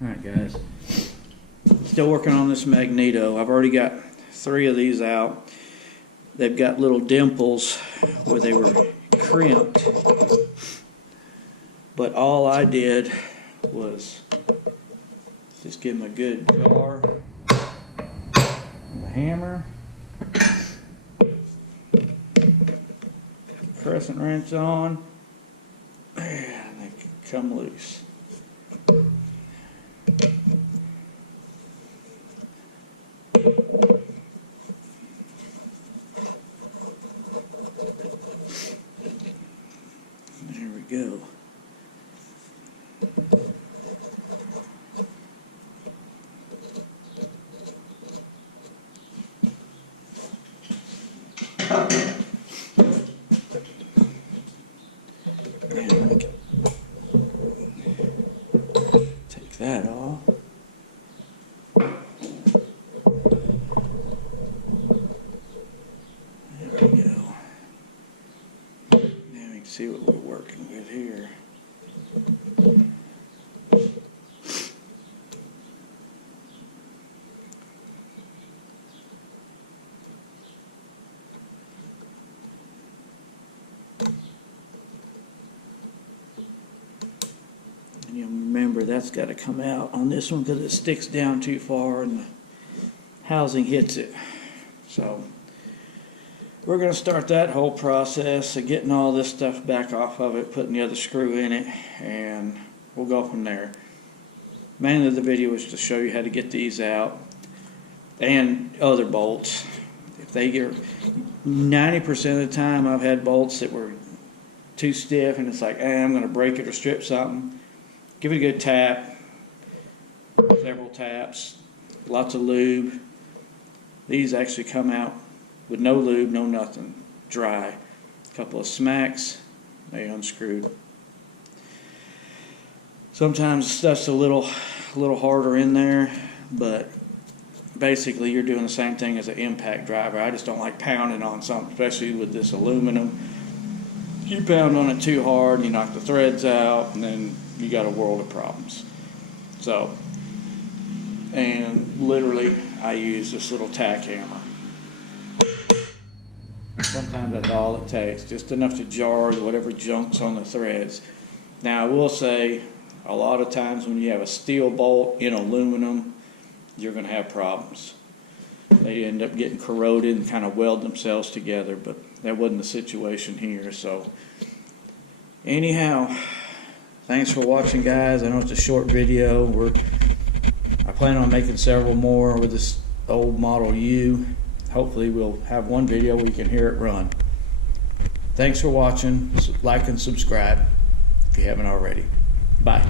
Alright guys, still working on this magneto. I've already got 3 of these out. They've got little dimples where they were crimped, but all I did was just give them a good jar and a hammer, crescent wrench on, and they can come loose. There we go. And I can take that off. There we go. Now we can see what we're working with here. And you'll remember that's got to come out on this one because it sticks down too far and the housing hits it. So we're going to start that whole process of getting all this stuff back off of it, putting the other screw in it, and we'll go from there. Mainly the video is to show you how to get these out and other bolts. If they get 90% of the time I've had bolts that were too stiff and it's like, I'm going to break it or strip something. Give it a good tap, several taps, lots of lube. These actually come out with no lube, no nothing, dry. A couple of smacks, they unscrewed. Sometimes stuff's a little harder in there, but basically you're doing the same thing as an impact driver. I just don't like pounding on something, especially with this aluminum. You pound on it too hard, you knock the threads out, and then you got a world of problems. So, and literally I use this little tack hammer. Sometimes that's all it takes, just enough to jar whatever junk's on the threads. Now I will say, a lot of times when you have a steel bolt in aluminum, you're going to have problems. They end up getting corroded and kind of weld themselves together, but that wasn't the situation here. So anyhow, thanks for watching guys. I know it's a short video. I plan on making several more with this old Model U. Hopefully we'll have one video where you can hear it run. Thanks for watching. Like and subscribe if you haven't already. Bye.